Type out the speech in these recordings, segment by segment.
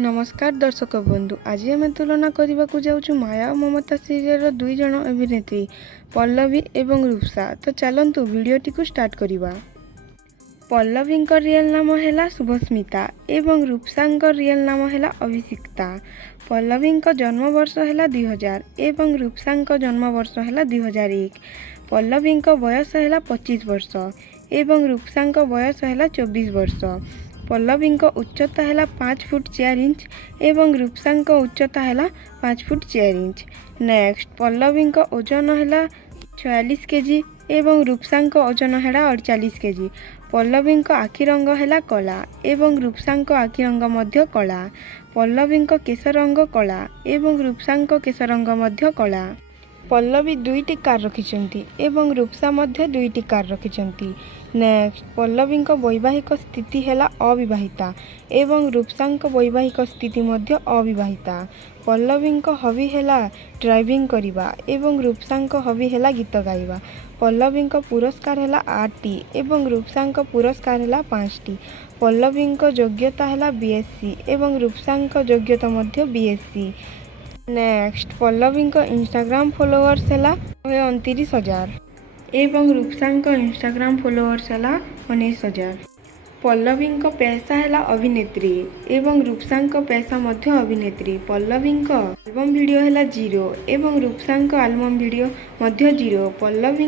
नमस्कार दर्शक बंधु, आज आम तुलना करने को जाऊँ माया और ममता सीरियल दुई जन अभिनेत्री पल्लवी एवं रूपसा। तो चलतु वीडियोटी को स्टार्ट करवा। पल्लवी रियल नाम है शुभस्मिता एवं रूपसा रियल नाम है अभिषिक्ता। पल्लवी जन्म वर्ष है 2000 एवं रूपसा जन्म वर्ष है 2001। पल्लवी बयस है 25 वर्ष एवं रूपसा बयस है 24 वर्ष। पल्लवी उच्चता है 5 फुट 4 इंच एवं रूपसा उच्चता है 5 फुट 4 इंच। नेक्स्ट पल्लवी ओजन है 46 केजी एवं रूपसा ओजन है 48 केजी। पल्लवी आखि रंग है कला एवं रूपसा आखि रंग मध्य कला। पल्लवी केश रंग कला एवं रूपसा केश रंग मध्य कला। पल्लवी दुईटी कार रखिछंती एवं रूपसा मध्य दुईटी कार रखिछंती। नेक्स्ट पल्लवी वैवाहिक स्थिति है अविवाहिता एवं रूपसा वैवाहिक स्थिति मध्य अविवाहिता। पल्लवी हबी है ड्राइविंग करवा एवं रूपसा हबी है गीत गाइबा। पल्लवी पुरस्कार है 8टी एवं रूपसा पुरस्कार है 5टी। पल्लवी योग्यता है बीएससी एवं रूपसा योग्यता मध्य BSc. Next Pallavi Instagram followers है 29,000 एवं रूपसा इंस्टाग्राम फॉलोअर्स है 19,000। पल्लवी पेशा है अभिनेत्री एवं रूपसा पेशा मध्य अभिनेत्री। पल्लवी एल्बम वीडियो है 0 एवं रूपसा एल्बम वीडियो मध्य 0। पल्लवी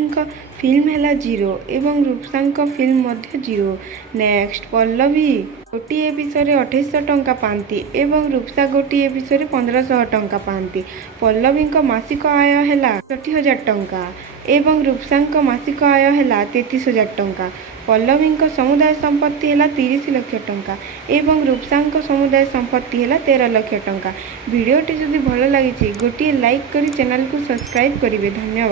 फिल्म है 0 एवं रूपसा फिल्म मध्य 0। नेक्स्ट पल्लवी गोटे एपिसोड 2800 टंका पाती एवं रूपसा गोटे एपिसोड 1500 टंका पाती। पल्लवी मासिक आय है 60,000 टंका एवं रूपसा मासिक आय है 33,000 टंका। पल्लवी समुदाय संपत्ति है 30 लाख टंका एवं रूपसा समुदाय संपत्ति है 13 लाख टंका। वीडियोटी जदि भल लगी गोटे लाइक करी चैनल को सब्सक्राइब करेंगे। धन्यवाद।